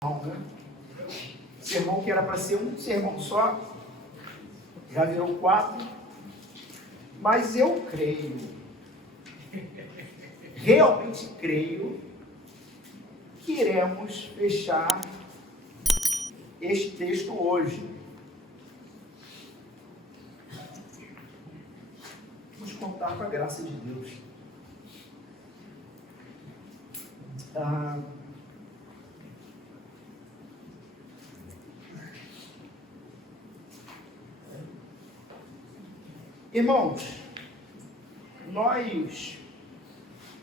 Né? Sermão que era para ser um sermão só, já virou 4, mas eu creio, realmente creio, que iremos fechar este texto hoje. Vamos contar com a graça de Deus. Irmãos, nós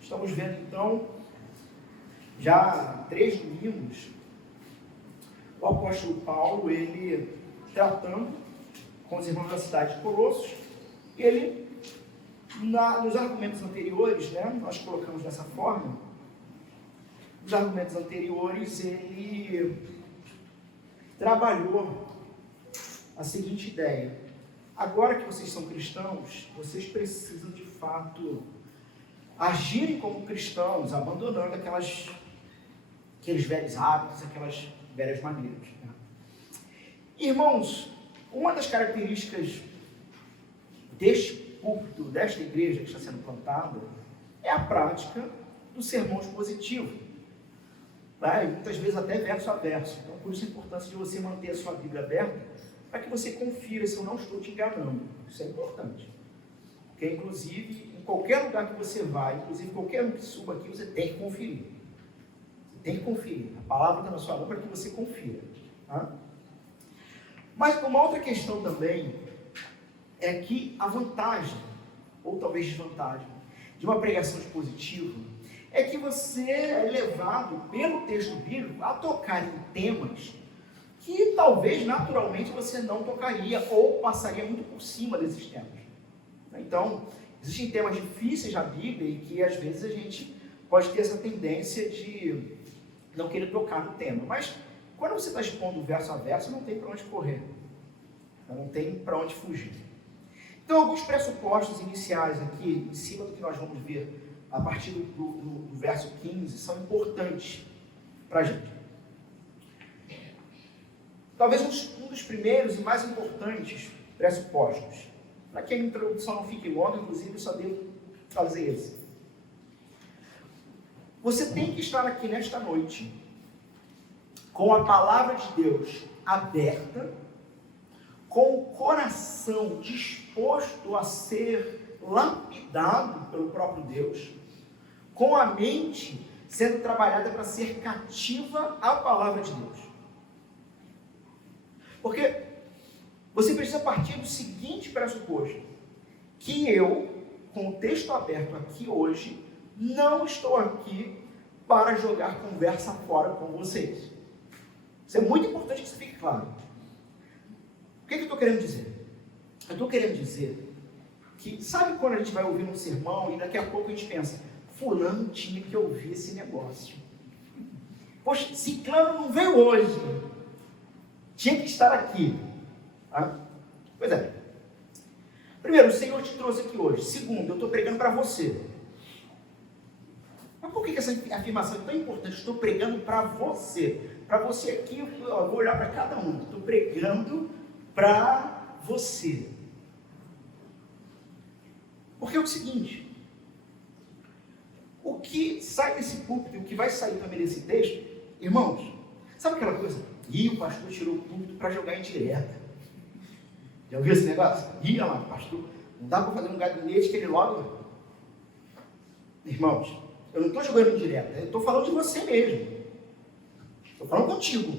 estamos vendo então, já há 3 domingos, o apóstolo Paulo, ele tratando com os irmãos da cidade de Colossos, ele, nos argumentos anteriores, né, nós colocamos dessa forma, nos argumentos anteriores, ele trabalhou a seguinte ideia: agora que vocês são cristãos, vocês precisam de fato agirem como cristãos, abandonando aqueles velhos hábitos, aquelas velhas maneiras. Né? Irmãos, uma das características deste púlpito, desta igreja que está sendo plantada, é a prática do sermão expositivo. Tá? E muitas vezes até verso a verso. Então, por isso a importância de você manter a sua Bíblia aberta, para que você confira se eu não estou te enganando. Isso é importante. Porque, inclusive, em qualquer lugar que você vai, inclusive qualquer um que suba aqui, você tem que conferir. Você tem que conferir. A palavra está na sua mão para que você confira. Tá? Mas uma outra questão também é que a vantagem, ou talvez desvantagem, de uma pregação expositiva é que você é levado pelo texto bíblico a tocar em temas que talvez naturalmente você não tocaria ou passaria muito por cima desses temas. Então, existem temas difíceis na Bíblia e que às vezes a gente pode ter essa tendência de não querer tocar no tema. Mas quando você está expondo verso a verso, não tem para onde correr, não tem para onde fugir. Então, alguns pressupostos iniciais aqui, em cima do que nós vamos ver a partir do verso 15, são importantes para a gente. Talvez um dos primeiros e mais importantes pressupostos, para que a introdução não fique longa, inclusive eu só devo fazer esse. Você tem que estar aqui nesta noite com a palavra de Deus aberta, com o coração disposto a ser lapidado pelo próprio Deus, com a mente sendo trabalhada para ser cativa à palavra de Deus. Porque você precisa partir do seguinte pressuposto: que eu, com o texto aberto aqui hoje, não estou aqui para jogar conversa fora com vocês. Isso é muito importante que isso fique claro. O que eu estou querendo dizer? Eu estou querendo dizer que, sabe quando a gente vai ouvir um sermão e daqui a pouco a gente pensa, fulano tinha que ouvir esse negócio. Poxa, ciclano não veio hoje. Tinha que estar aqui. Tá? Pois é. Primeiro, o Senhor te trouxe aqui hoje. Segundo, eu estou pregando para você. Mas por que essa afirmação é tão importante? Estou pregando para você. Para você aqui, eu vou olhar para cada um. Estou pregando para você. Porque é o seguinte: o que sai desse púlpito e o que vai sair também desse texto, irmãos, sabe aquela coisa? O pastor tirou o púlpito para jogar em direta. Já ouviu esse negócio? Olha lá, pastor, não dá para fazer um gabinete que ele logo... Irmãos, eu não estou jogando em direta, eu estou falando de você mesmo. Estou falando contigo.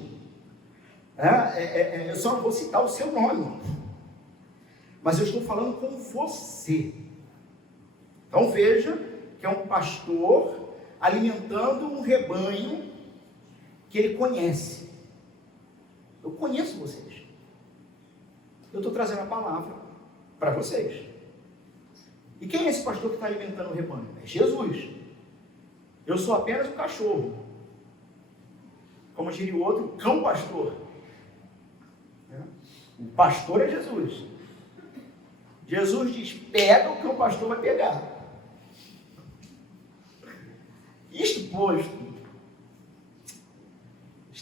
Eu só não vou citar o seu nome. Mas eu estou falando com você. Então veja que é um pastor alimentando um rebanho que ele conhece. Eu conheço vocês. Eu estou trazendo a palavra para vocês. E quem é esse pastor que está alimentando o rebanho? É Jesus. Eu sou apenas um cachorro. Como diria o outro, cão pastor. O pastor é Jesus. Jesus diz, pega, o cão pastor vai pegar. Isto posto,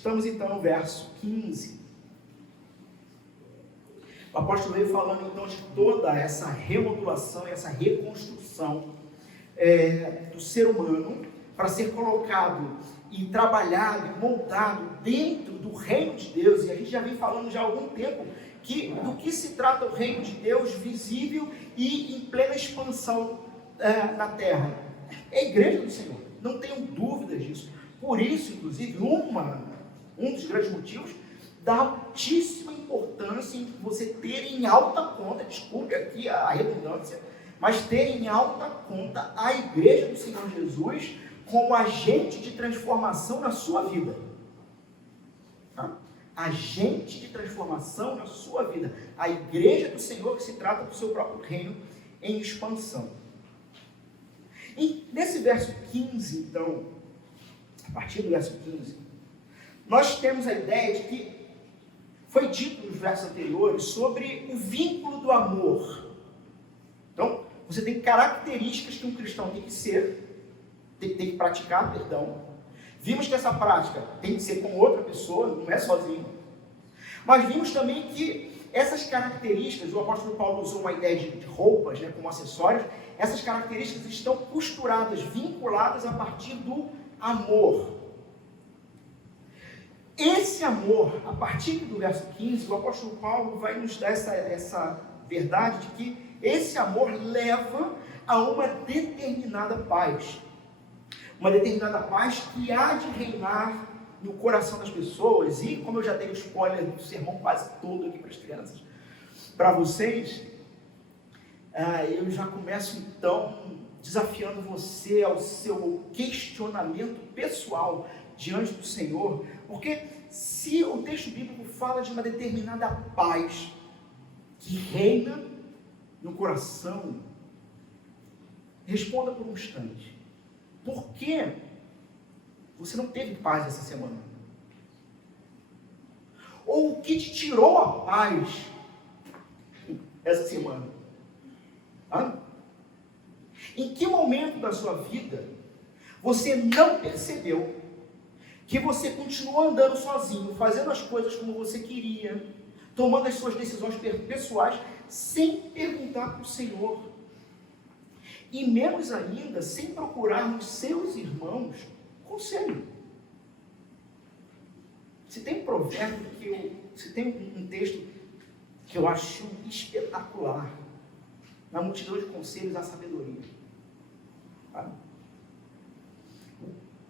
Estamos então no verso 15. O apóstolo veio falando então de toda essa remodulação e essa reconstrução do ser humano para ser colocado e trabalhado e moldado dentro do reino de Deus. E a gente já vem falando já há algum tempo do que se trata o reino de Deus visível e em plena expansão na terra. É a igreja do Senhor, não tenham dúvidas disso. Por isso, inclusive, um dos grandes motivos da altíssima importância em você ter em alta conta, desculpe aqui a redundância, mas ter em alta conta a igreja do Senhor Jesus como agente de transformação na sua vida. Tá? Agente de transformação na sua vida. A igreja do Senhor que se trata do seu próprio reino em expansão. E nesse verso 15, então, a partir do verso 15, nós temos a ideia de que foi dito nos versos anteriores sobre o vínculo do amor. Então, você tem características que um cristão tem que praticar, perdão. Vimos que essa prática tem que ser com outra pessoa, não é sozinho. Mas vimos também que essas características, o apóstolo Paulo usou uma ideia de roupas, como acessórios, essas características estão costuradas, vinculadas a partir do amor. Esse amor, a partir do verso 15, o apóstolo Paulo vai nos dar essa verdade de que esse amor leva a uma determinada paz. Uma determinada paz que há de reinar no coração das pessoas. E como eu já dei o spoiler do sermão quase todo aqui para as crianças, para vocês, eu já começo então desafiando você ao seu questionamento pessoal diante do Senhor, porque se o texto bíblico fala de uma determinada paz que reina no coração, responda por um instante: por que você não teve paz essa semana? Ou o que te tirou a paz essa semana? Em que momento da sua vida você não percebeu que você continuou andando sozinho, fazendo as coisas como você queria, tomando as suas decisões pessoais, sem perguntar para o Senhor? E menos ainda, sem procurar nos seus irmãos conselho. Se tem um provérbio se tem um texto que eu acho espetacular: na multidão de conselhos há sabedoria. Tá?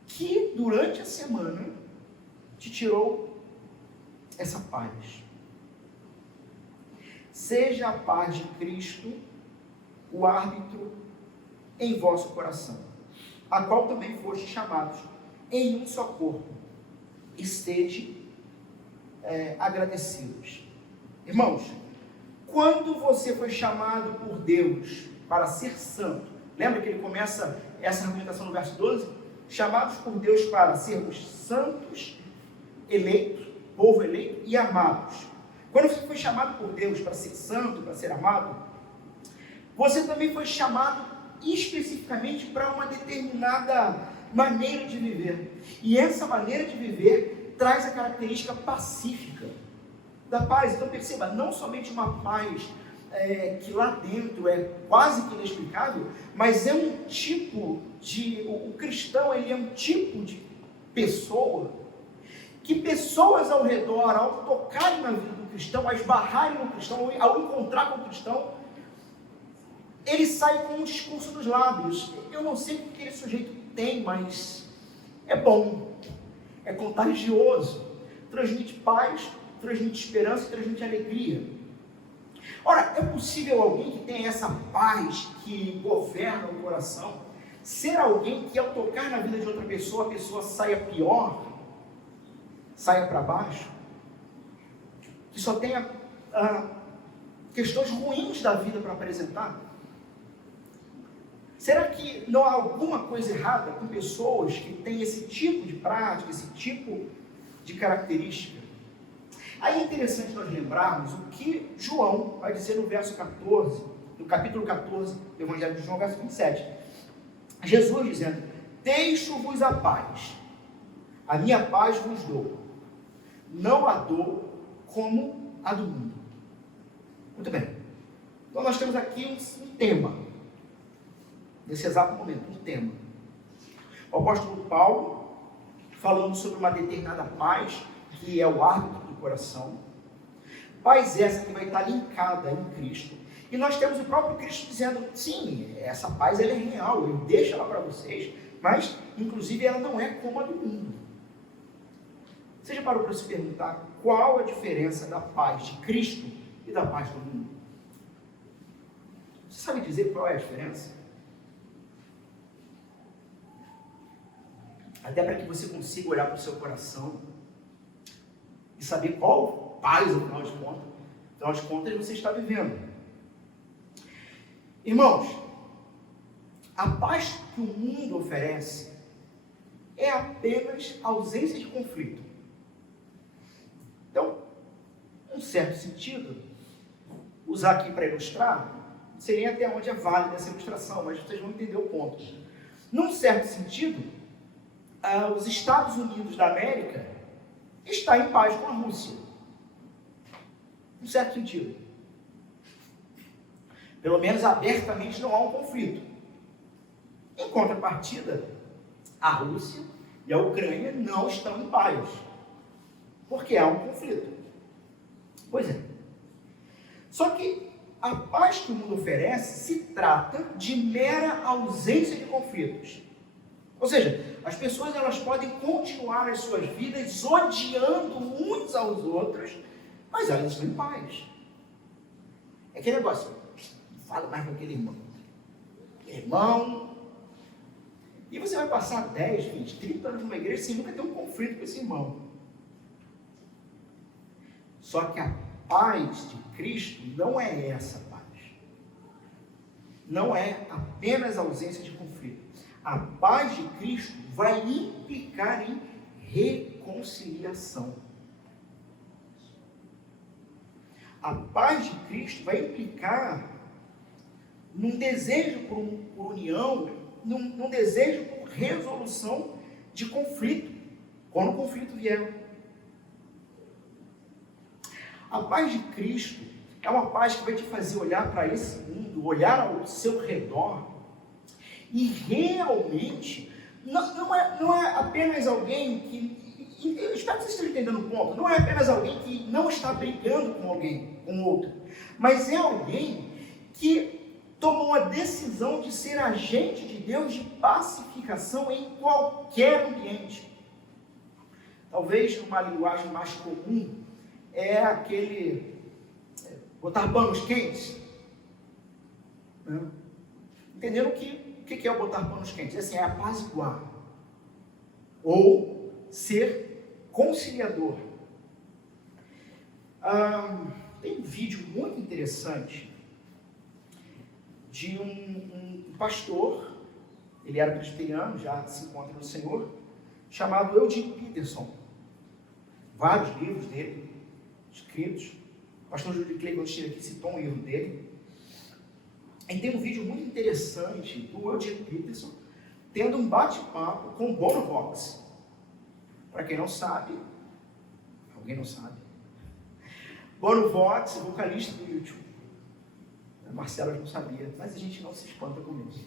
Que durante a semana te tirou essa paz? Seja a paz de Cristo o árbitro em vosso coração, a qual também foste chamados em um só corpo, e sede agradecidos. Irmãos, quando você foi chamado por Deus para ser santo, lembra que ele começa essa argumentação no verso 12? Chamados por Deus para sermos santos, eleitos, povo eleito e amados. Quando você foi chamado por Deus para ser santo, para ser amado, você também foi chamado especificamente para uma determinada maneira de viver. E essa maneira de viver traz a característica pacífica da paz. Então perceba, não somente uma paz que lá dentro é quase que inexplicável, mas é um tipo o cristão, ele é um tipo de pessoa, que pessoas ao redor, ao tocarem na vida do cristão, ao esbarrarem no cristão, ao encontrar com o cristão, ele sai com um discurso dos lábios. Eu não sei o que aquele sujeito tem, mas é bom, é contagioso, transmite paz, transmite esperança e transmite alegria. Ora, é possível alguém que tenha essa paz que governa o coração ser alguém que, ao tocar na vida de outra pessoa, a pessoa saia pior, saia para baixo, que só tenha questões ruins da vida para apresentar? Será que não há alguma coisa errada com pessoas que têm esse tipo de prática, esse tipo de característica? Aí é interessante nós lembrarmos o que João vai dizer no verso 14, no capítulo 14 do Evangelho de João, verso 27. Jesus dizendo: deixo-vos a paz, a minha paz vos dou. não a dou como a do mundo. Muito bem. Então nós temos aqui um tema. Nesse exato momento, um tema. O apóstolo Paulo, falando sobre uma determinada paz, que é o árbitro do coração. Paz essa que vai estar linkada em Cristo. E nós temos o próprio Cristo dizendo, sim, essa paz ela é real, eu deixo ela para vocês, mas, inclusive, ela não é como a do mundo. Você já parou para se perguntar qual a diferença da paz de Cristo e da paz do mundo? Você sabe dizer qual é a diferença? Até para que você consiga olhar para o seu coração e saber qual paz, afinal de contas, você está vivendo. Irmãos, a paz que o mundo oferece é apenas ausência de conflito. Então, em um certo sentido, usar aqui para ilustrar, não sei nem até onde é válida essa ilustração, mas vocês vão entender o ponto. Num certo sentido, os Estados Unidos da América está em paz com a Rússia. Num certo sentido. Pelo menos abertamente não há um conflito. Em contrapartida, a Rússia e a Ucrânia não estão em paz, porque há um conflito. Pois é. Só que a paz que o mundo oferece se trata de mera ausência de conflitos. Ou seja, as pessoas elas podem continuar as suas vidas odiando uns aos outros, mas elas estão em paz. É aquele negócio, não fala mais com aquele irmão. E você vai passar 10, 20, 30 anos numa igreja sem nunca ter um conflito com esse irmão. Só que a paz de Cristo não é essa paz. Não é apenas ausência de conflito. A paz de Cristo vai implicar em reconciliação. A paz de Cristo vai implicar num desejo por união, num desejo por resolução de conflito, quando o conflito vier. A paz de Cristo é uma paz que vai te fazer olhar para esse mundo, olhar ao seu redor e realmente não é apenas alguém que, eu espero que vocês estejam entendendo o ponto, não é apenas alguém que não está brigando com alguém, com outro, mas é alguém que tomou a decisão de ser agente de Deus de pacificação em qualquer ambiente. Talvez uma linguagem mais comum é aquele botar panos quentes, né? Entendendo o que é o botar panos quentes? Assim, é apaziguar ou ser conciliador. Tem um vídeo muito interessante de um pastor, ele era presbiteriano, já se encontra no Senhor, chamado Eugene Peterson. Vários livros dele escritos. O pastor Júlio Clay, quando esteve aqui, citou um livro dele. E tem um vídeo muito interessante do Eugene Peterson tendo um bate-papo com Bono Vox. Para quem não sabe, alguém não sabe, Bono Vox, vocalista do YouTube. Marcelo não sabia, mas a gente não se espanta com isso.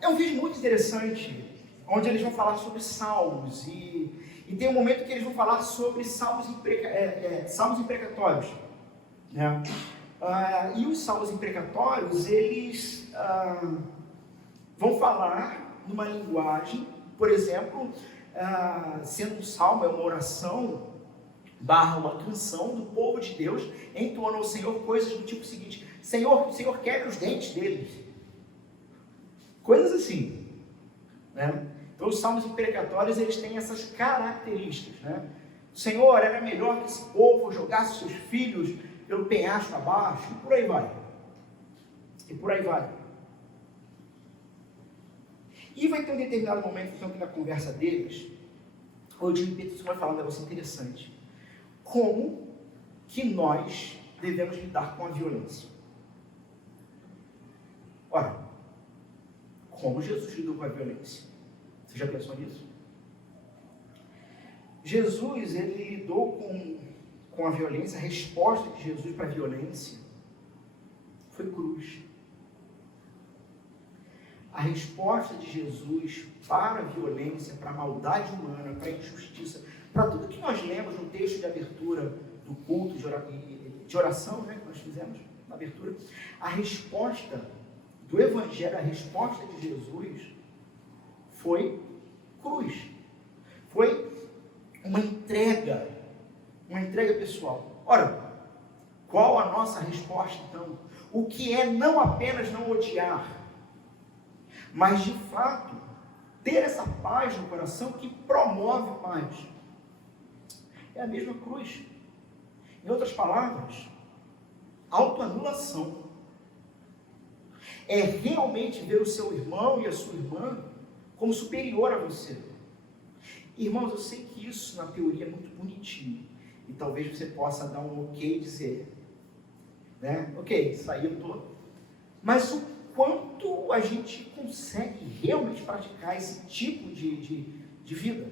É um vídeo muito interessante, onde eles vão falar sobre salmos, e tem um momento que eles vão falar sobre salmos imprecatórios. Né? E os salmos imprecatórios, eles vão falar numa linguagem, por exemplo, sendo um salmo, é uma oração, uma canção do povo de Deus, entoando ao Senhor coisas do tipo seguinte: Senhor, o Senhor quebra os dentes deles. Coisas assim, né? Então os salmos imprecatórios, eles têm essas características, né? O Senhor, era melhor que esse povo jogasse seus filhos pelo penhasco abaixo, e por aí vai. E por aí vai. E vai ter um determinado momento, então, que na conversa deles, o Eugene Peterson vai falar um negócio interessante. Como que nós devemos lidar com a violência? Ora, como Jesus lidou com a violência? Você já pensou nisso? Jesus, ele lidou com a violência. A resposta de Jesus para a violência foi cruz. A resposta de Jesus para a violência, para a maldade humana, para a injustiça, para tudo que nós lemos no texto de abertura do culto de oração, né, que nós fizemos na abertura, a resposta do Evangelho, a resposta de Jesus foi cruz. Foi uma entrega pessoal. Ora, qual a nossa resposta então? O que é não apenas não odiar, mas de fato ter essa paz no coração que promove paz. É a mesma cruz. Em outras palavras, autoanulação. É realmente ver o seu irmão e a sua irmã como superior a você. Irmãos, eu sei que isso na teoria é muito bonitinho. E talvez você possa dar um ok e dizer, né? Ok, isso aí eu tô. Mas o quanto a gente consegue realmente praticar esse tipo de vida,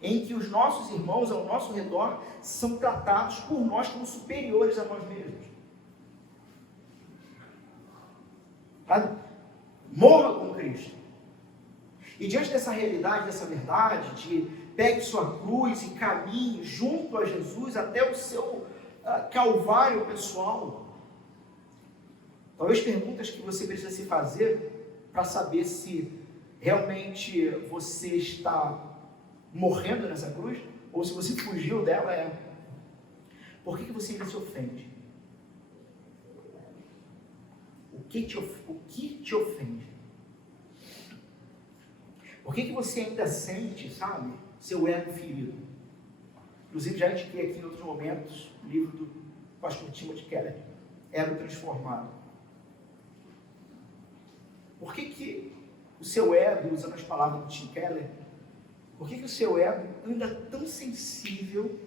em que os nossos irmãos ao nosso redor são tratados por nós como superiores a nós mesmos. Sabe? Morra com Cristo. E diante dessa realidade, dessa verdade, de pegue sua cruz e caminhe junto a Jesus até o seu calvário pessoal, talvez perguntas que você precisa se fazer para saber se realmente você está morrendo nessa cruz, ou se você fugiu dela, por que você ainda se ofende? O que te ofende? Por que você ainda sente, sabe, seu ego ferido? Inclusive, já indiquei aqui em outros momentos o livro do pastor Timothy Keller, Ego Transformado. Por que o seu ego, usando as palavras do Tim Keller, por que o seu ego anda tão sensível,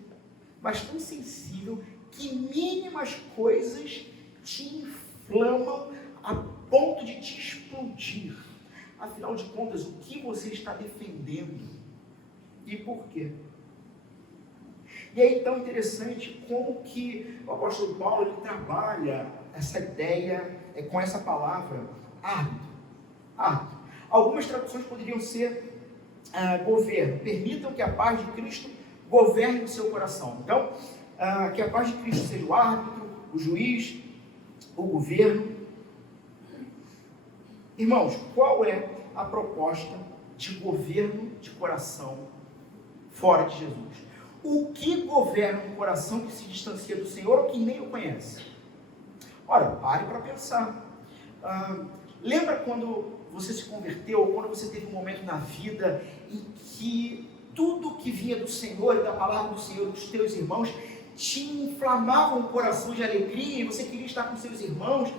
mas tão sensível, que mínimas coisas te inflamam a ponto de te explodir? Afinal de contas, o que você está defendendo? E por quê? E é então interessante como que o apóstolo Paulo ele trabalha essa ideia com essa palavra, árbitro. Algumas traduções poderiam ser governo. Permitam que a paz de Cristo governe o seu coração. Então, que a paz de Cristo seja o árbitro, o juiz, o governo. Irmãos, qual é a proposta de governo de coração fora de Jesus? O que governa um coração que se distancia do Senhor ou que nem o conhece? Ora, pare para pensar. Lembra quando você se converteu, ou quando você teve um momento na vida em que tudo que vinha do Senhor e da palavra do Senhor, dos teus irmãos, te inflamava um coração de alegria, e você queria estar com seus irmãos,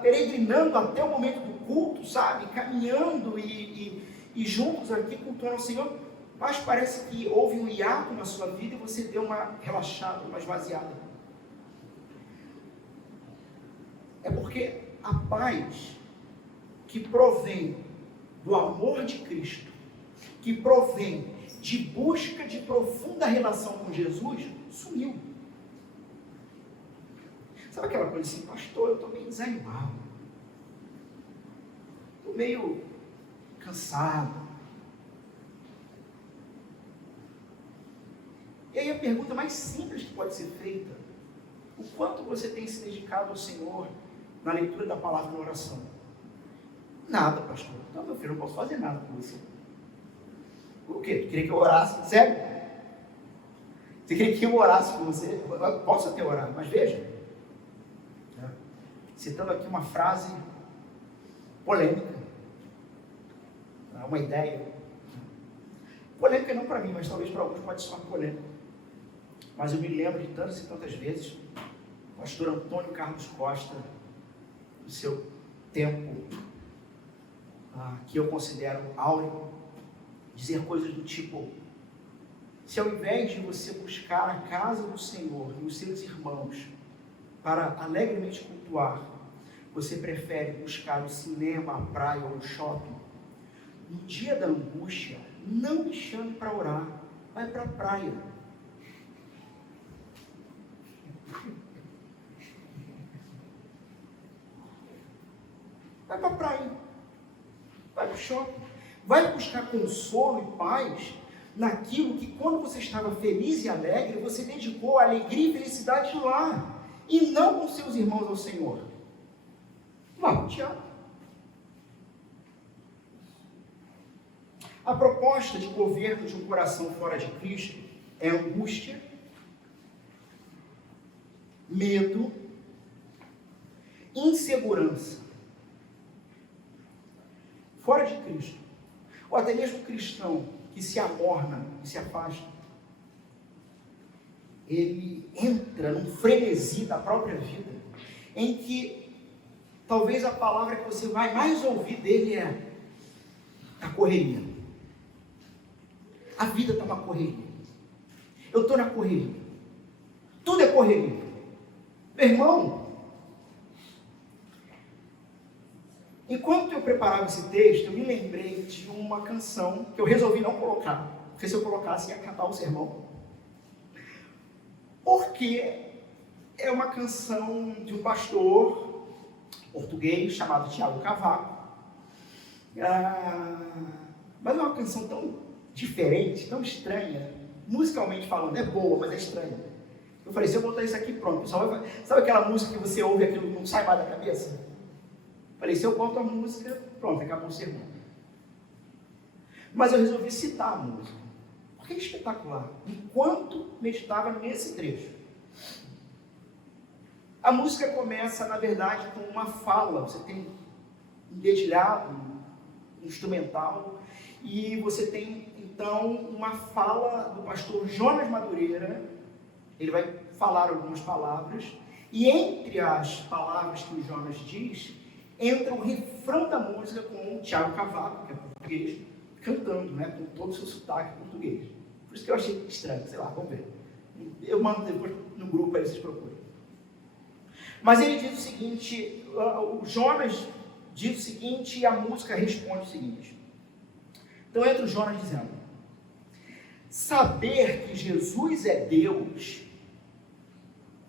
peregrinando até o momento do culto, sabe? Caminhando e juntos aqui cultuando ao Senhor, mas parece que houve um hiato na sua vida e você deu uma relaxada, uma esvaziada. É porque a paz que provém do amor de Cristo, que provém de busca de profunda relação com Jesus, sumiu. Sabe aquela coisa assim, pastor, eu estou meio desanimado, estou meio cansado. E aí a pergunta mais simples que pode ser feita: o quanto você tem se dedicado ao Senhor na leitura da palavra e na oração? Nada, pastor. Então, meu filho, eu não posso fazer nada com você. O quê? Tu queria que eu orasse? Sério? Você queria que eu orasse com você? Eu posso até orar, mas veja. Citando aqui uma frase polêmica. Uma ideia. Polêmica não para mim, mas talvez para alguns pode soar polêmica. Mas eu me lembro de tantas e tantas vezes o pastor Antônio Carlos Costa, no seu tempo, que eu considero áureo, dizer coisas do tipo: se ao invés de você buscar a casa do Senhor e os seus irmãos para alegremente cultuar, você prefere buscar o cinema, a praia ou o shopping, no dia da angústia, não me chame para orar, vai para a praia. Vai para a praia. Vai para o shopping. Vai buscar consolo e paz naquilo que, quando você estava feliz e alegre, você dedicou a alegria e felicidade lá, e não com seus irmãos ao Senhor. Vá para o teatro. A proposta de governo de um coração fora de Cristo é angústia, medo, insegurança. Fora de Cristo, ou até mesmo cristão que se amorna e se afasta, ele entra num frenesi da própria vida, em que talvez a palavra que você vai mais ouvir dele é a correria. A vida está uma correria. Eu estou na correria. Tudo é correria. Meu irmão, enquanto eu preparava esse texto, eu me lembrei de uma canção que eu resolvi não colocar, porque se eu colocasse ia acabar o sermão. Porque é uma canção de um pastor português chamado Tiago Cavaco. Mas é uma canção tão diferente, tão estranha, musicalmente falando, é boa, mas é estranha. Eu falei, se eu botar isso aqui, pronto, pessoal, sabe aquela música que você ouve e aquilo não sai mais da cabeça? Eu falei, se eu boto a música, pronto, acabou o sermão. Mas eu resolvi citar a música, porque é espetacular, enquanto meditava nesse trecho. A música começa, na verdade, com uma fala, você tem um dedilhado, um instrumental, e você tem, então, uma fala do pastor Jonas Madureira. Ele vai falar algumas palavras, e entre as palavras que o Jonas diz, entra o refrão da música com o Tiago Cavaco, que é português, cantando, né, com todo o seu sotaque português. Por isso que eu achei estranho, sei lá, vamos ver. Eu mando depois no grupo aí, vocês procuram. Mas ele diz o seguinte, o Jonas diz o seguinte, e a música responde o seguinte. Então entra o Jonas dizendo: saber que Jesus é Deus,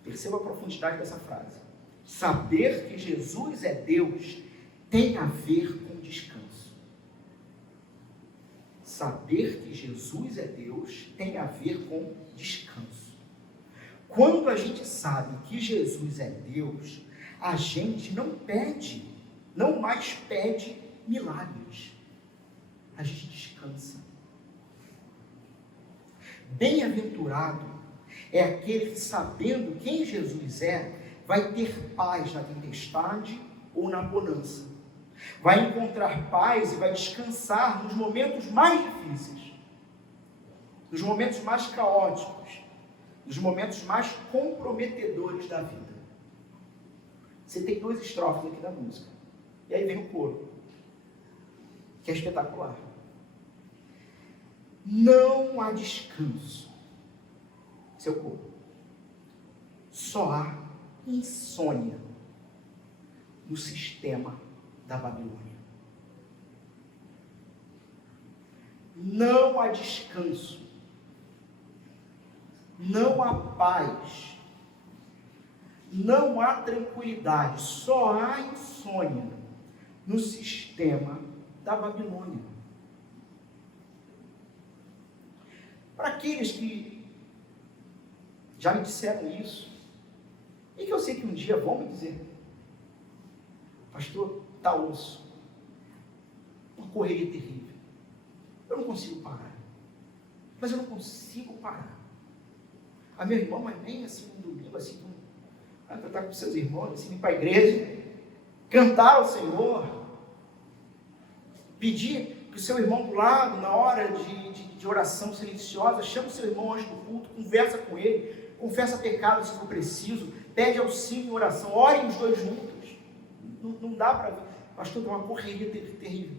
perceba a profundidade dessa frase, saber que Jesus é Deus tem a ver com descanso. Saber que Jesus é Deus tem a ver com descanso. Quando a gente sabe que Jesus é Deus, a gente não mais pede milagres. A gente descansa. Bem-aventurado é aquele que, sabendo quem Jesus é, vai ter paz na tempestade ou na bonança. Vai encontrar paz e vai descansar nos momentos mais difíceis, nos momentos mais caóticos, nos momentos mais comprometedores da vida. Você tem 2 estrofes aqui da música. E aí vem o coro, que é espetacular. Não há descanso. Seu corpo. Só há insônia no sistema da Babilônia. Não há descanso. Não há paz. Não há tranquilidade. Só há insônia no sistema da Babilônia. Para aqueles que já me disseram isso, e que eu sei que um dia vão me dizer: pastor, está osso, uma correria terrível, eu não consigo parar, mas eu não consigo parar. A meu irmão, mas nem assim um domingo, assim, para estar com seus irmãos, assim, ir para a igreja, cantar ao Senhor, pedir que o seu irmão do lado, na hora de oração silenciosa, chama o seu irmão antes do culto, conversa com ele, confessa pecado se for preciso, pede auxílio em oração, orem os 2 juntos. Não dá para ver. Pastor, tem uma correria terrível.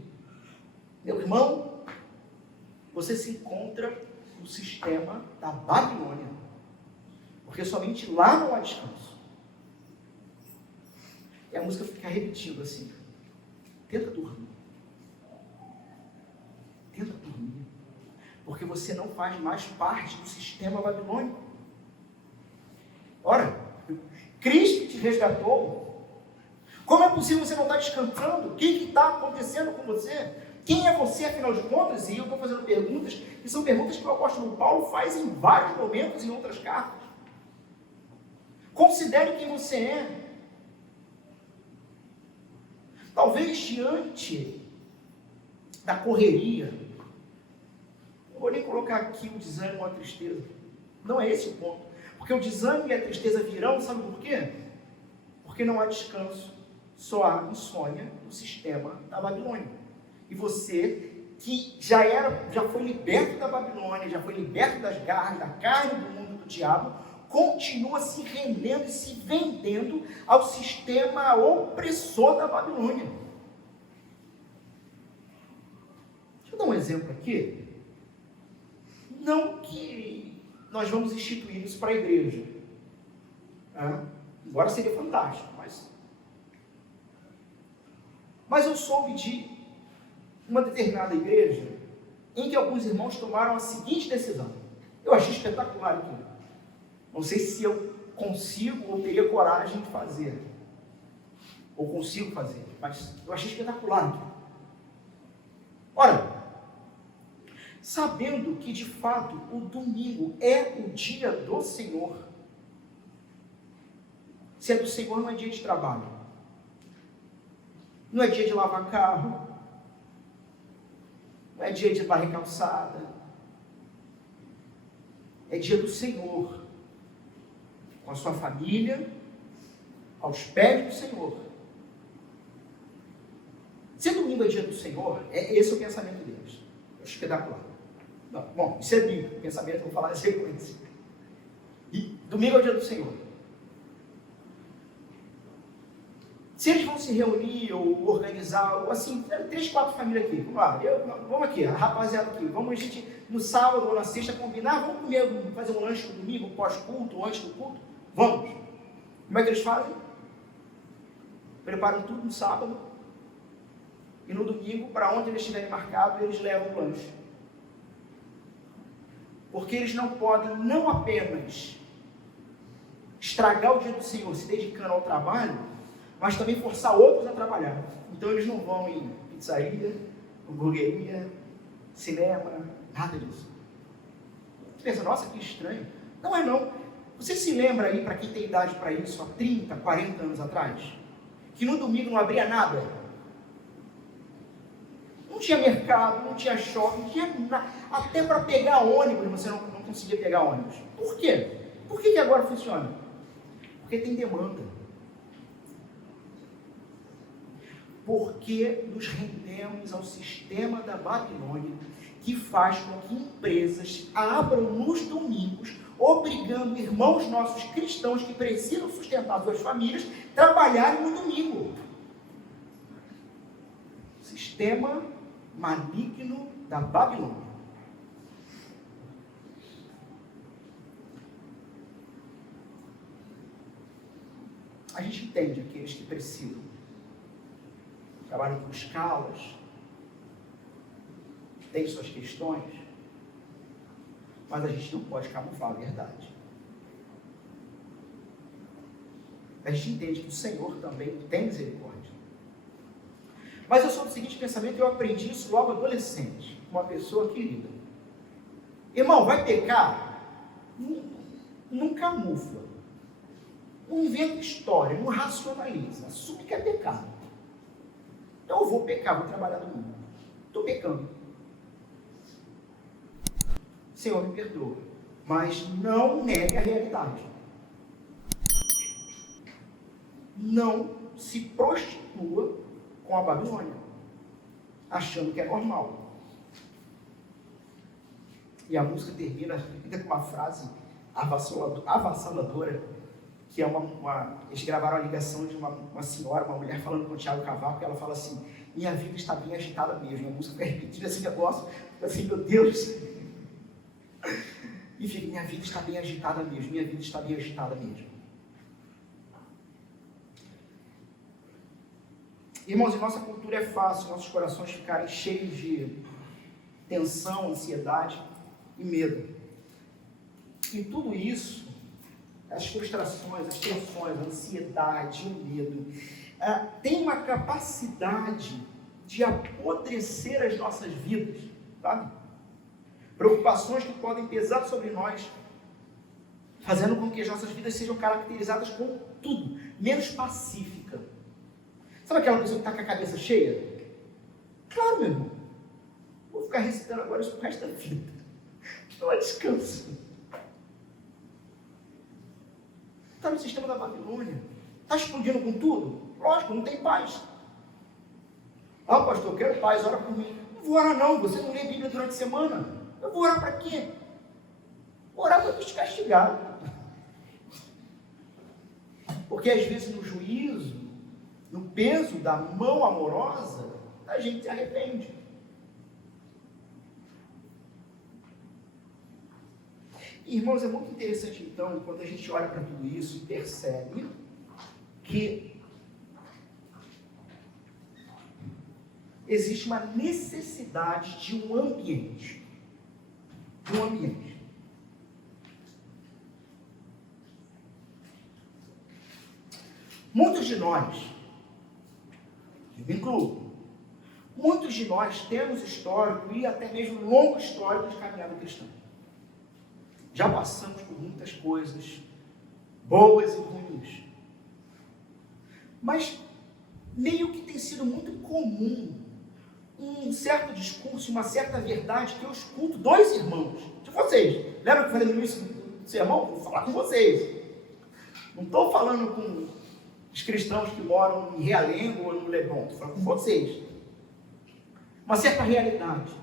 Meu irmão, você se encontra no sistema da Babilônia, porque somente lá não há descanso. E a música fica repetindo assim: tenta dormir. Tenta dormir. Porque você não faz mais parte do sistema babilônico. Ora, Cristo te resgatou. Como é possível você não estar descansando? O que está acontecendo com você? Quem é você, afinal de contas? E eu estou fazendo perguntas, que são perguntas que o apóstolo Paulo faz em vários momentos em outras cartas. Considere quem você é. Talvez diante da correria, não vou nem colocar aqui o desânimo ou a tristeza. Não é esse o ponto. Porque o desânimo e a tristeza virão, sabe por quê? Porque não há descanso, só há insônia no sistema da Babilônia. E você, que já foi liberto da Babilônia, já foi liberto das garras, da carne do mundo do diabo, continua se rendendo e se vendendo ao sistema opressor da Babilônia. Deixa eu dar um exemplo aqui. Não que nós vamos instituir isso para a igreja. Embora seria fantástico, mas eu soube de uma determinada igreja em que alguns irmãos tomaram a seguinte decisão. Eu achei espetacular aquilo. Não sei se eu consigo ou teria coragem de fazer, ou consigo fazer, mas eu achei espetacular aquilo. Ora, sabendo que de fato o domingo é o dia do Senhor, se é do Senhor, não é dia de trabalho, não é dia de lavar carro, não é dia de varrer calçada, é dia do Senhor, com a sua família, aos pés do Senhor. Se domingo é dia do Senhor, esse é o pensamento deles. É espetacular. Não, bom, isso é bíblico, o pensamento que eu vou falar na sequência. E domingo é o dia do Senhor. Se eles vão se reunir ou organizar, ou assim, 3, 4 famílias aqui, vamos lá, vamos aqui, a rapaziada aqui, vamos a gente no sábado ou na sexta combinar, vamos comer, fazer um lanche no domingo, pós-culto, ou antes do culto? Vamos. Como é que eles fazem? Preparam tudo no sábado, e no domingo, para onde eles estiverem marcado, eles levam o lanche. Porque eles não podem, não apenas estragar o dia do Senhor se dedicando ao trabalho, mas também forçar outros a trabalhar. Então eles não vão em pizzaria, hamburgueria, cinema, nada disso. Você pensa, nossa, que estranho. Não é não. Você se lembra aí, para quem tem idade para isso, há 30, 40 anos atrás, que no domingo não abria nada? Não tinha mercado, não tinha shopping, não tinha nada. Até para pegar ônibus, você não conseguia pegar ônibus. Por quê? Por que agora funciona? Porque tem demanda. Porque nos rendemos ao sistema da Babilônia, que faz com que empresas abram nos domingos, obrigando irmãos nossos cristãos que precisam sustentar suas famílias, trabalharem no domingo. Sistema maligno da Babilônia. A gente entende aqueles que precisam, trabalham com escalas, tem suas questões, mas a gente não pode camuflar a verdade. A gente entende que o Senhor também tem misericórdia. Mas eu sou do seguinte pensamento, eu aprendi isso logo adolescente, uma pessoa querida. Irmão, vai pecar? Não camufla. Não inventa história, não racionaliza. Assume que é pecado. Então eu vou pecar, vou trabalhar domingo. Estou pecando. Senhor, me perdoa. Mas não negue a realidade. Não se prostitua com a Babilônia, achando que é normal. E a música termina ainda com uma frase avassaladora, que é eles gravaram a ligação de uma senhora, uma mulher falando com o Thiago Cavaco, e ela fala assim, minha vida está bem agitada mesmo. E a música foi repetida esse negócio, assim, meu Deus. E fica, minha vida está bem agitada mesmo, minha vida está bem agitada mesmo. Irmãos, em nossa cultura é fácil nossos corações ficarem cheios de tensão, ansiedade, e medo. E tudo isso, as frustrações, as tensões, a ansiedade, o medo, tem uma capacidade de apodrecer as nossas vidas, sabe? Preocupações que podem pesar sobre nós, fazendo com que as nossas vidas sejam caracterizadas com tudo, menos pacífica. Sabe aquela pessoa que está com a cabeça cheia? Claro, meu irmão. Vou ficar recitando agora isso pro resto da vida. Não há descanso. Está no sistema da Babilônia. Está explodindo com tudo? Lógico, não tem paz. Ah, pastor, eu quero paz, ora por mim. Não vou orar não, você não lê a Bíblia durante a semana. Eu vou orar para quê? Vou orar para te castigar. Porque às vezes no juízo, no peso da mão amorosa, a gente se arrepende. Irmãos, é muito interessante então, quando a gente olha para tudo isso e percebe que existe uma necessidade de um ambiente. Muitos de nós, eu me incluo, muitos de nós temos histórico e até mesmo longo histórico de caminhada cristã. Já passamos por muitas coisas, boas e ruins. Mas meio que tem sido muito comum um certo discurso, uma certa verdade que eu escuto dois irmãos, de vocês. Lembra que eu falei no início do sermão? Vou falar com vocês. Não estou falando com os cristãos que moram em Realengo ou no Leblon, estou falando com vocês. Uma certa realidade.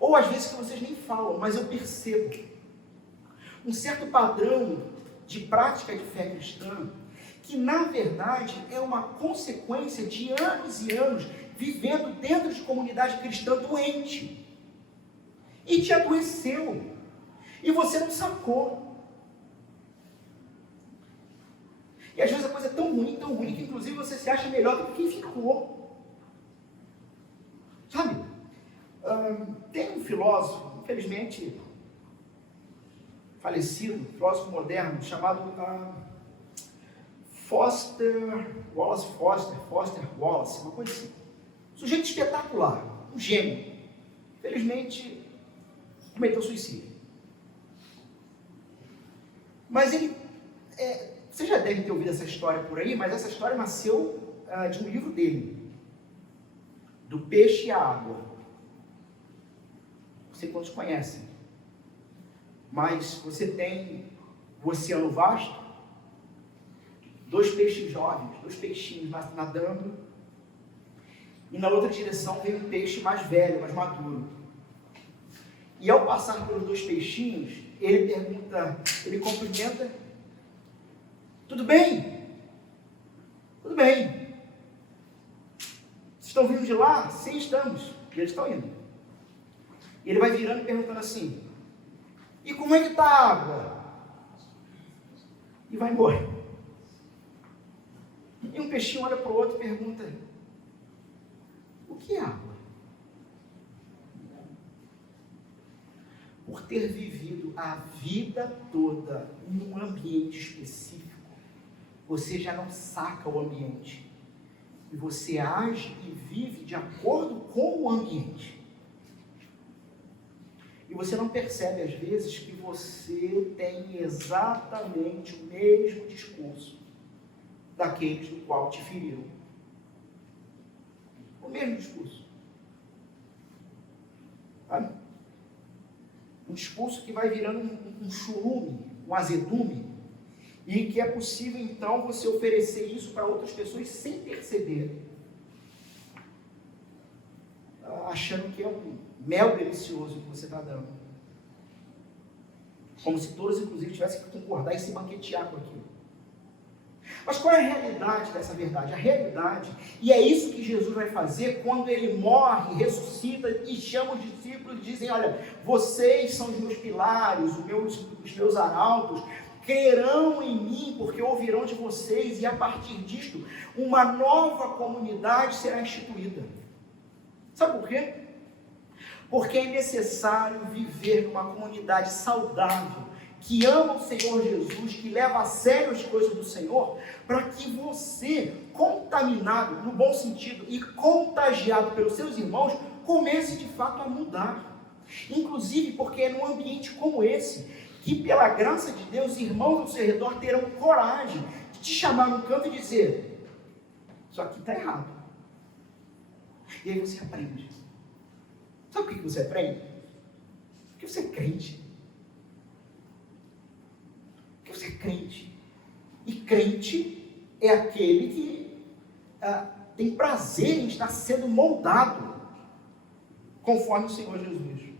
Ou às vezes que vocês nem falam, mas eu percebo. Um certo padrão de prática de fé cristã, que na verdade é uma consequência de anos e anos vivendo dentro de comunidade cristã doente. E te adoeceu. E você não sacou. E às vezes a coisa é tão ruim, que inclusive você se acha melhor do que quem ficou. Sabe? Tem um filósofo, infelizmente falecido, filósofo moderno, chamado Foster Wallace, uma coisa assim. Sujeito espetacular, um gênio. Infelizmente, cometeu suicídio. Mas ele, você já deve ter ouvido essa história por aí, mas essa história nasceu de um livro dele, Do Peixe e a Água. Não sei quantos conhecem, mas você tem o oceano vasto, dois peixes jovens, dois peixinhos nadando, e na outra direção vem um peixe mais velho, mais maduro. E ao passar pelos dois peixinhos, ele cumprimenta: tudo bem? Tudo bem. Vocês estão vindo de lá? Sim, estamos. E eles estão indo. E ele vai virando e perguntando assim: e como é que está a água? E vai embora. E um peixinho olha para o outro e pergunta: o que é água? Por ter vivido a vida toda em um ambiente específico, você já não saca o ambiente. E você age e vive de acordo com o ambiente. E você não percebe, às vezes, que você tem exatamente o mesmo discurso daqueles do qual te feriram. O mesmo discurso. Sabe? Um discurso que vai virando um churume, um azedume, e que é possível, então, você oferecer isso para outras pessoas sem perceber, achando que é um mel delicioso que você está dando. Como se todos, inclusive, tivessem que concordar e se banquetear com aquilo. Mas qual é a realidade dessa verdade? A realidade, e é isso que Jesus vai fazer quando ele morre, ressuscita e chama os discípulos e dizem: olha, vocês são os meus pilares, os meus arautos, crerão em mim porque ouvirão de vocês, e a partir disto uma nova comunidade será instituída. Sabe por quê? Porque é necessário viver numa comunidade saudável, que ama o Senhor Jesus, que leva a sério as coisas do Senhor, para que você, contaminado, no bom sentido, e contagiado pelos seus irmãos, comece de fato a mudar. Inclusive porque é num ambiente como esse, que pela graça de Deus, irmãos ao seu redor terão coragem de te chamar no canto e dizer: isso aqui está errado. E aí você aprende. Sabe por que você aprende? Porque você é crente. Porque você é crente. E crente é aquele que tem prazer em estar sendo moldado conforme o Senhor Jesus.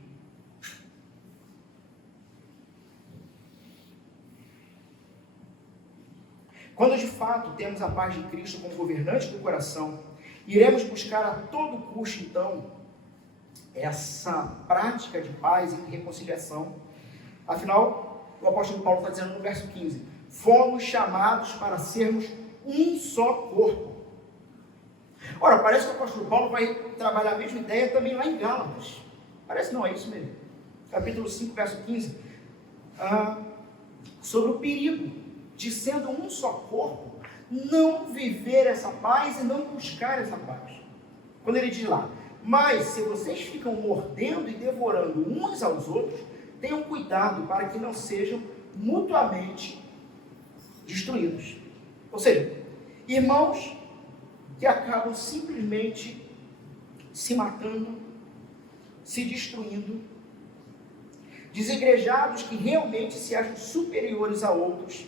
Quando de fato temos a paz de Cristo como governante do coração, iremos buscar a todo custo, então, essa prática de paz e reconciliação. Afinal, o apóstolo Paulo está dizendo no verso 15: fomos chamados para sermos um só corpo. Ora, parece que o apóstolo Paulo vai trabalhar a mesma ideia também lá em Gálatas. Parece não, é isso mesmo. Capítulo 5, verso 15. Sobre o perigo de, sendo um só corpo, não viver essa paz e não buscar essa paz. Quando ele diz lá: mas se vocês ficam mordendo e devorando uns aos outros, tenham cuidado para que não sejam mutuamente destruídos. Ou seja, irmãos que acabam simplesmente se matando, se destruindo, desigrejados que realmente se acham superiores a outros,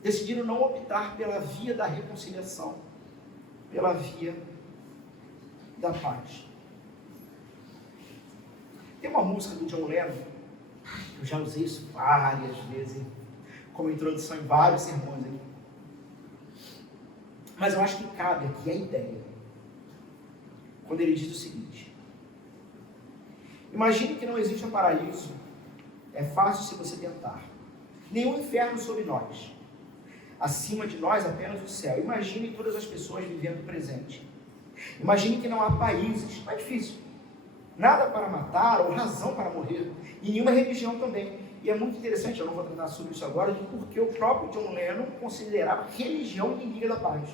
decidiram não optar pela via da reconciliação, pela via da paz. Tem uma música do John Lennon, eu já usei isso várias vezes, como introdução em vários sermões aqui. Mas eu acho que cabe aqui a ideia, quando ele diz o seguinte: imagine que não existe um paraíso, é fácil se você tentar, nenhum inferno sobre nós, acima de nós apenas o céu. Imagine todas as pessoas vivendo o presente. Imagine que não há países, não é difícil, nada para matar ou razão para morrer, e nenhuma religião também. E é muito interessante, eu não vou tratar sobre isso agora, de porque o próprio John Lennon considerava religião inimiga da paz.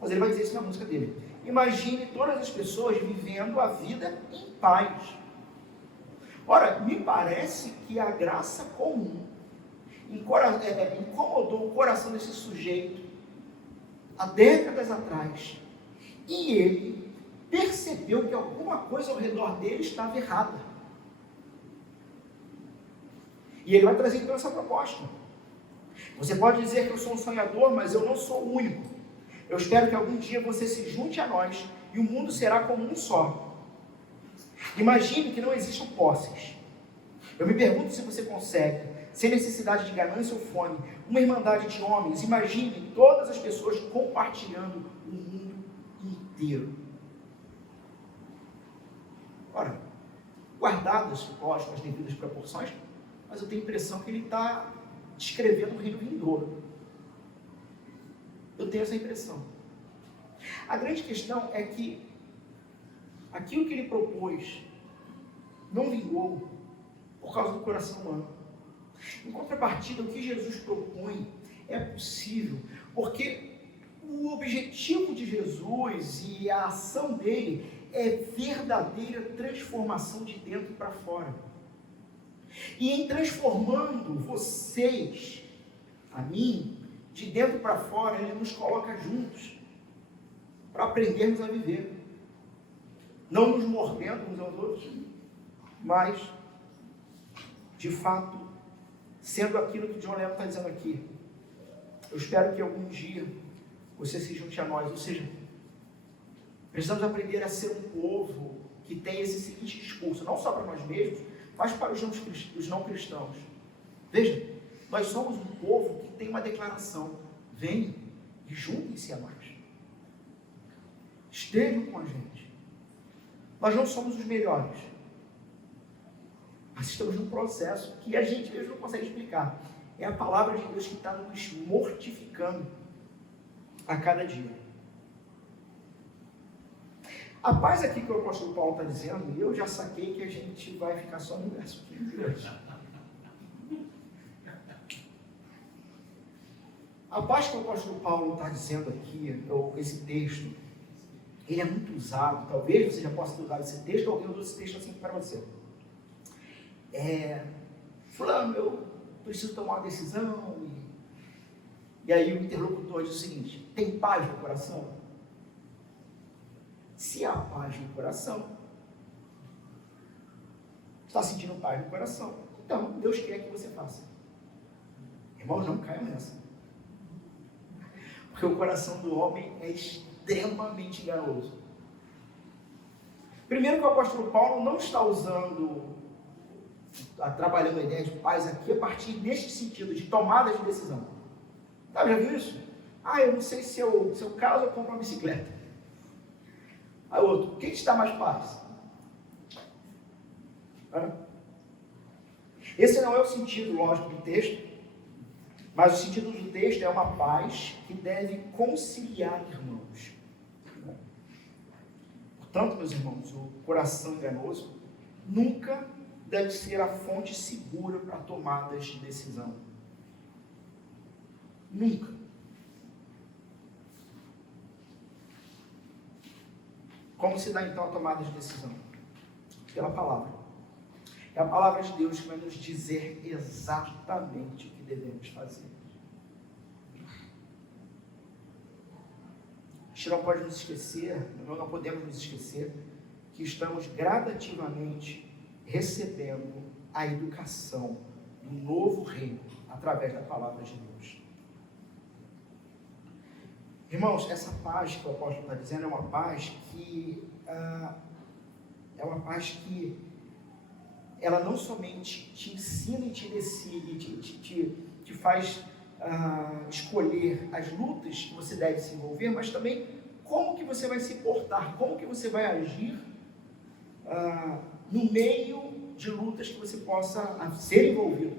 Mas ele vai dizer isso na música dele. Imagine todas as pessoas vivendo a vida em paz. Ora, me parece que a graça comum incomodou o coração desse sujeito há décadas atrás, e ele percebeu que alguma coisa ao redor dele estava errada. E ele vai trazer então essa proposta. Você pode dizer que eu sou um sonhador, mas eu não sou o único. Eu espero que algum dia você se junte a nós e o mundo será como um só. Imagine que não existam posses. Eu me pergunto se você consegue, sem necessidade de ganância ou fome, uma irmandade de homens. Imagine todas as pessoas compartilhando o mundo inteiro. Ora, guardadas, lógico, as devidas proporções, mas eu tenho a impressão que ele está descrevendo o reino vindouro. Eu tenho essa impressão. A grande questão é que aquilo que ele propôs não vingou por causa do coração humano. Em contrapartida, o que Jesus propõe é possível, porque o objetivo de Jesus e a ação dele é verdadeira transformação de dentro para fora. E em transformando vocês, a mim, de dentro para fora, ele nos coloca juntos para aprendermos a viver. Não nos mordendo uns aos outros, mas, de fato, sendo aquilo que John Lennon está dizendo aqui. Eu espero que algum dia você se junte a nós. Ou seja, precisamos aprender a ser um povo que tem esse seguinte discurso, não só para nós mesmos, mas para os não cristãos. Veja, nós somos um povo que tem uma declaração: venham e juntem-se a nós. Estejam com a gente. Nós não somos os melhores, mas estamos num processo que a gente mesmo não consegue explicar. É a palavra de Deus que está nos mortificando a cada dia. A paz aqui que o apóstolo Paulo está dizendo, eu já saquei que a gente vai ficar só no verso 15 hoje. A paz que o apóstolo Paulo está dizendo aqui, esse texto, ele é muito usado, talvez você já possa ter usado esse texto, ou alguém usou esse texto assim para você. Fulano, eu preciso tomar uma decisão, e aí o interlocutor diz o seguinte: tem paz no coração? Se há paz no coração, está sentindo paz no coração, então Deus quer que você faça. Irmãos, não caiam nessa. Porque o coração do homem é extremamente enganoso. Primeiro que o apóstolo Paulo não está trabalhando a ideia de paz aqui a partir deste sentido, de tomada de decisão. Tá, já viu isso? Eu não sei se eu caso eu compro uma bicicleta. Aí o outro, quem te dá mais paz? Esse não é o sentido lógico do texto, mas o sentido do texto é uma paz que deve conciliar irmãos. Portanto, meus irmãos, o coração enganoso nunca deve ser a fonte segura para tomadas de decisão. Nunca. Como se dá então a tomada de decisão? Pela palavra. É a palavra de Deus que vai nos dizer exatamente o que devemos fazer. A gente não pode nos esquecer, não podemos nos esquecer, que estamos gradativamente recebendo a educação do novo reino através da palavra de Deus. Irmãos, essa paz que o apóstolo está dizendo é uma paz que ela não somente te ensina e te decide, te faz escolher as lutas que você deve se envolver, mas também como que você vai se portar, como que você vai agir no meio de lutas que você possa ser envolvido.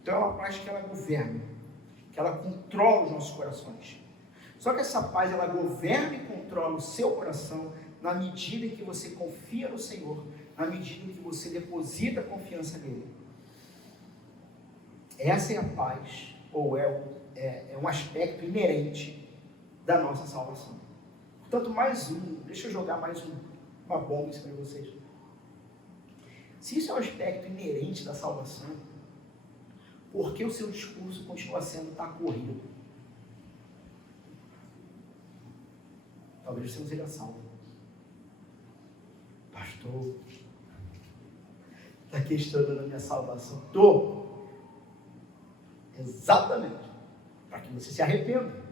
Então é uma paz que ela governa, que ela controla os nossos corações. Só que essa paz, ela governa e controla o seu coração na medida em que você confia no Senhor, na medida em que você deposita a confiança nele. Essa é a paz, ou é um aspecto inerente da nossa salvação. Portanto, deixa eu jogar mais uma bomba em cima de vocês. Se isso é um aspecto inerente da salvação, por que o seu discurso continua sendo tá corrido? Talvez você não seja salvo. Pastor, está questionando a minha salvação? Estou. Exatamente. Para que você se arrependa.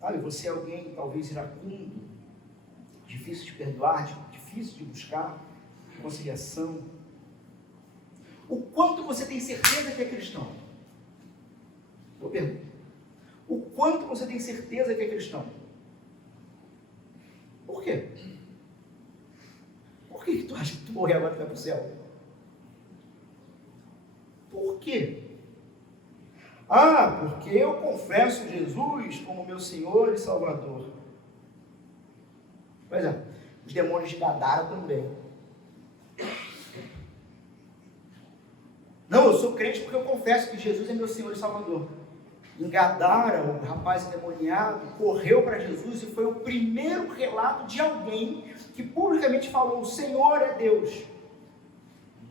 Olha, você é alguém talvez iracundo, difícil de perdoar, difícil de buscar conciliação. O quanto você tem certeza que é cristão? Eu pergunto. O quanto você tem certeza que é cristão? Por quê? Por que tu acha que tu morrer agora e vai para o céu? Por quê? Porque eu confesso Jesus como meu Senhor e Salvador. Pois é, os demônios de Gadara também. Não, eu sou crente porque eu confesso que Jesus é meu Senhor e Salvador. Em Gadara, o rapaz endemoniado correu para Jesus e foi o primeiro relato de alguém que publicamente falou: o Senhor é Deus.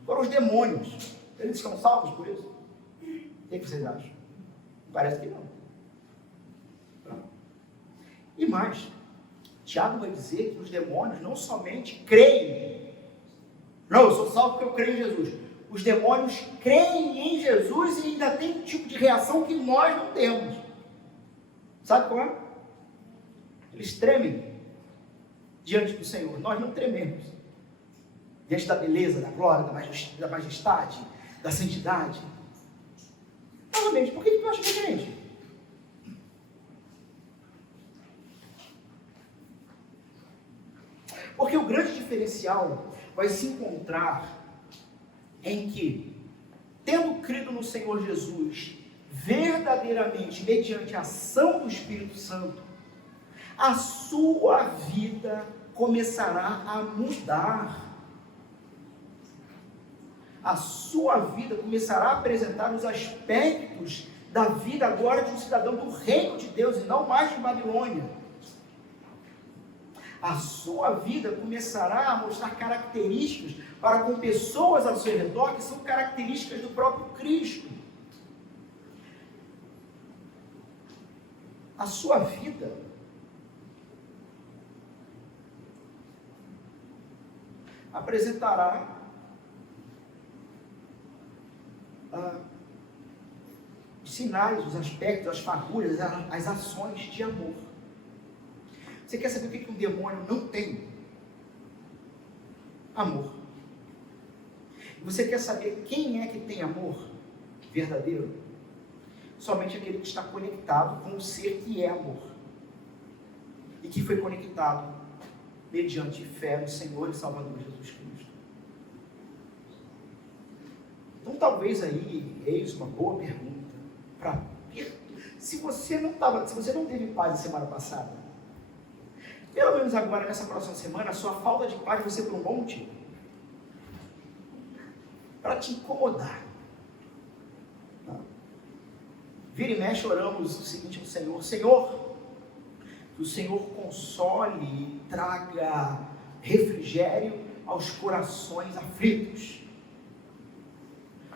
Foram os demônios. Eles estão salvos por isso? O que vocês acham? Parece que não. E mais, Tiago vai dizer que os demônios não somente creem. Não, eu sou salvo porque eu creio em Jesus. Os demônios creem em Jesus e ainda tem um tipo de reação que nós não temos. Sabe qual é? Eles tremem diante do Senhor. Nós não trememos. Diante da beleza, da glória, da majestade, da santidade. Novamente, por que tu acha que é crente? Porque o grande diferencial vai se encontrar em que, tendo crido no Senhor Jesus, verdadeiramente, mediante a ação do Espírito Santo, a sua vida começará a mudar. A sua vida começará a apresentar os aspectos da vida agora de um cidadão do reino de Deus e não mais de Babilônia. A sua vida começará a mostrar características para com pessoas ao seu redor que são características do próprio Cristo. A sua vida apresentará os sinais, os aspectos, as fagulhas, as ações de amor. Você quer saber o que um demônio não tem? Amor. Você quer saber quem é que tem amor verdadeiro? Somente aquele que está conectado com o ser que é amor. E que foi conectado mediante fé no Senhor e Salvador Jesus Cristo. Então talvez aí, eis uma boa pergunta para se você não teve paz na semana passada, pelo menos agora, nessa próxima semana, a sua falta de paz vai ser por um bom motivo. Para te incomodar. Vira e mexe, oramos o seguinte ao Senhor: Senhor, que o Senhor console e traga refrigério aos corações aflitos,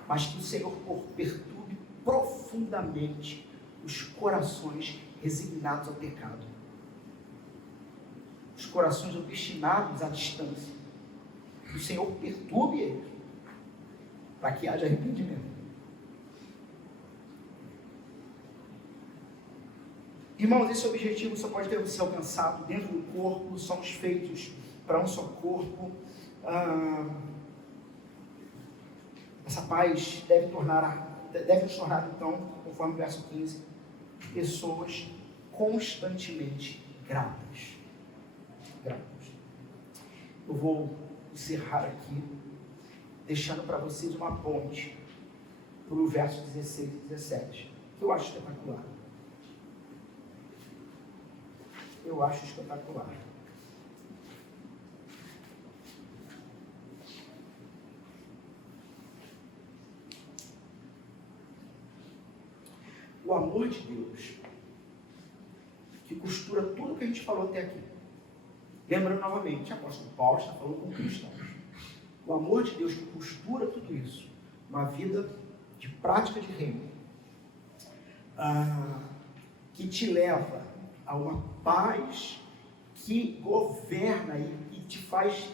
mas que o Senhor perturbe profundamente os corações resignados ao pecado, os corações obstinados à distância. Que o Senhor perturbe eles, para que haja arrependimento. Irmãos, esse objetivo só pode ser alcançado dentro do corpo. Somos feitos para um só corpo. Essa paz deve nos tornar, então, conforme o verso 15, pessoas constantemente gratas. Eu vou encerrar aqui, deixando para vocês uma ponte para o verso 16 e 17, que eu acho espetacular. O amor de Deus, que costura tudo que a gente falou até aqui. Lembrando novamente, o apóstolo Paulo está falando com cristãos. O amor de Deus que costura tudo isso, uma vida de prática de reino, que te leva a uma paz que governa e te faz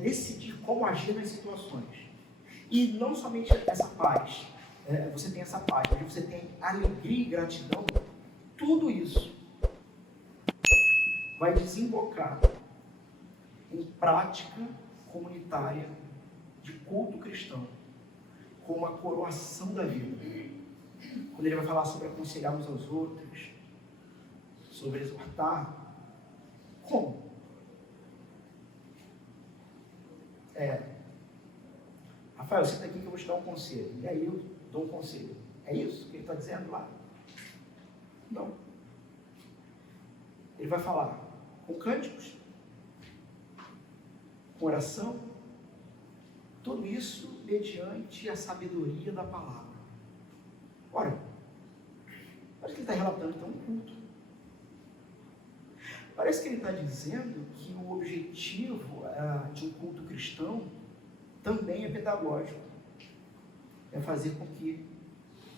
decidir como agir nas situações. E não somente essa paz, você tem essa paz, mas você tem alegria e gratidão. Tudo isso vai desembocar em prática comunitária de culto cristão, com uma coroação da vida. Quando ele vai falar sobre aconselhar uns aos outros, sobre exortar, como? Rafael, senta aqui que eu vou te dar um conselho. E aí eu dou um conselho. É isso que ele está dizendo lá? Não. Ele vai falar com cânticos, com oração, tudo isso mediante a sabedoria da palavra. Ora, parece que ele está relatando então um culto. Parece que ele está dizendo que o objetivo de um culto cristão também é pedagógico. É fazer com que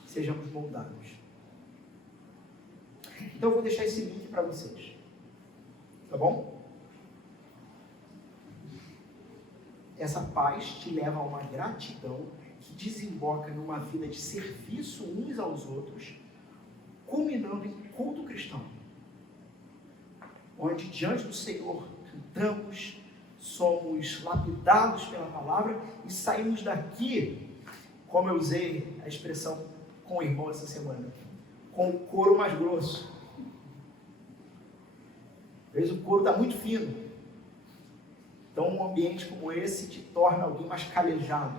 sejamos moldados. Então eu vou deixar esse link para vocês. Tá bom? Essa paz te leva a uma gratidão que desemboca numa vida de serviço uns aos outros, culminando em culto cristão, onde diante do Senhor cantamos, somos lapidados pela palavra e saímos daqui, como eu usei a expressão com o irmão essa semana, com o couro mais grosso. Às vezes o couro está muito fino, Então, um ambiente como esse te torna alguém mais calejado,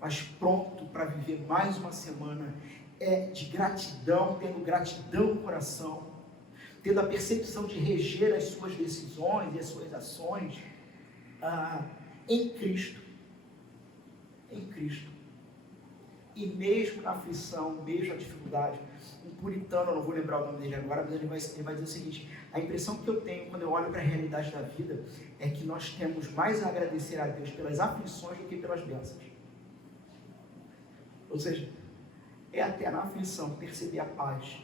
mais pronto para viver mais uma semana de gratidão, tendo gratidão no coração, tendo a percepção de reger as suas decisões e as suas ações em Cristo. Em Cristo. E mesmo na aflição, mesmo na dificuldade, um puritano, eu não vou lembrar o nome dele agora, mas ele vai dizer o seguinte: a impressão que eu tenho quando eu olho para a realidade da vida é que nós temos mais a agradecer a Deus pelas aflições do que pelas bênçãos. Ou seja, é até na aflição perceber a paz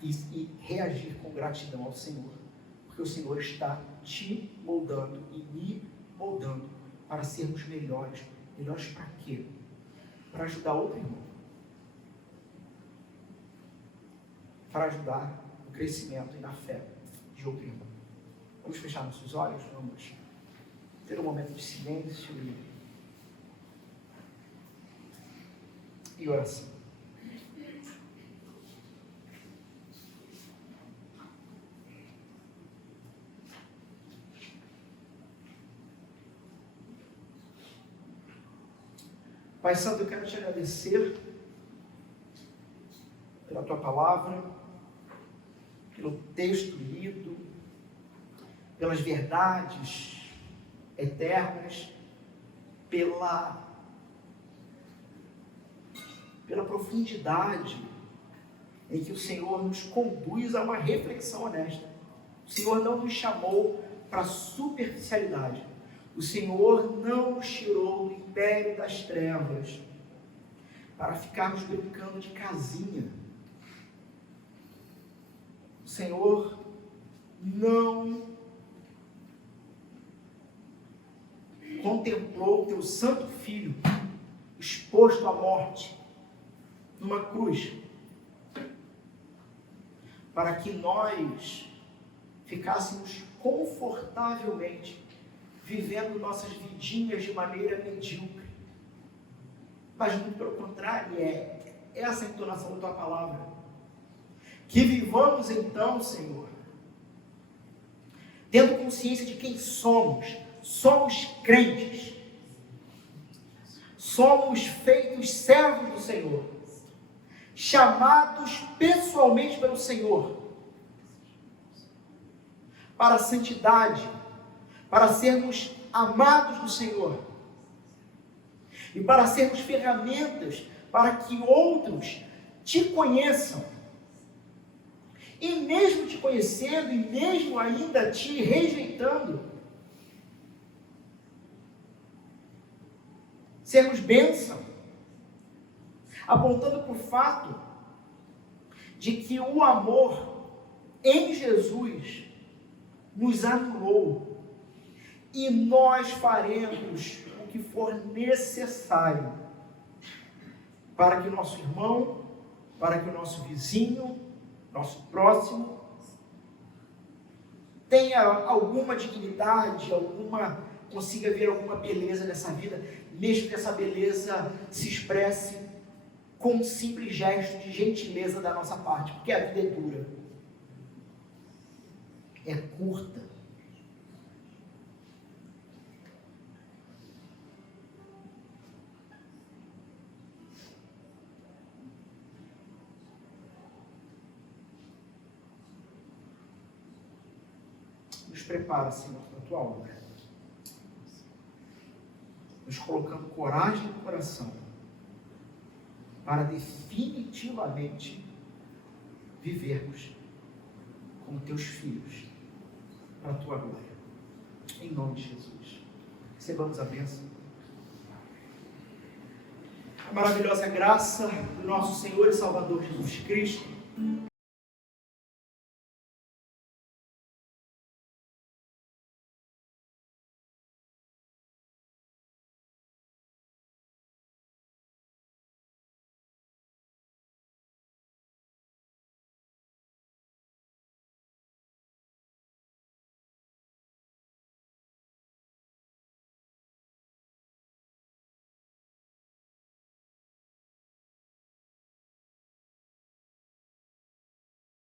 e reagir com gratidão ao Senhor, porque o Senhor está te moldando e me moldando para sermos melhores. Melhores para quê? Para ajudar outro irmão, para ajudar no crescimento e na fé de outro irmão. Vamos fechar nossos olhos, vamos ter um momento de silêncio e oração. Pai Santo, eu quero te agradecer pela tua palavra, pelo texto lido, pelas verdades eternas, pela profundidade em que o Senhor nos conduz a uma reflexão honesta. O Senhor não nos chamou para superficialidade. O Senhor não nos tirou do império das trevas para ficarmos brincando de casinha. O Senhor não contemplou o teu santo filho exposto à morte numa cruz para que nós ficássemos confortavelmente vivendo nossas vidinhas de maneira medíocre. Mas muito pelo contrário, é essa a entonação da tua palavra. Que vivamos então, Senhor, tendo consciência de quem somos. Somos crentes. Somos feitos servos do Senhor, chamados pessoalmente pelo Senhor para a santidade, para sermos amados do Senhor e para sermos ferramentas para que outros te conheçam. E mesmo te conhecendo, e mesmo ainda te rejeitando, sermos bênção, apontando para o fato de que o amor em Jesus nos anulou, e nós faremos o que for necessário para que o nosso irmão, para que o nosso vizinho, nosso próximo, tenha alguma dignidade, consiga ver alguma beleza nessa vida, mesmo que essa beleza se expresse com um simples gesto de gentileza da nossa parte, porque a vida é dura, é curta. Nos prepara, Senhor, para a tua obra, nos colocando coragem no coração para definitivamente vivermos como teus filhos para a tua glória, em nome de Jesus. Recebamos a bênção, a maravilhosa graça do nosso Senhor e Salvador Jesus Cristo,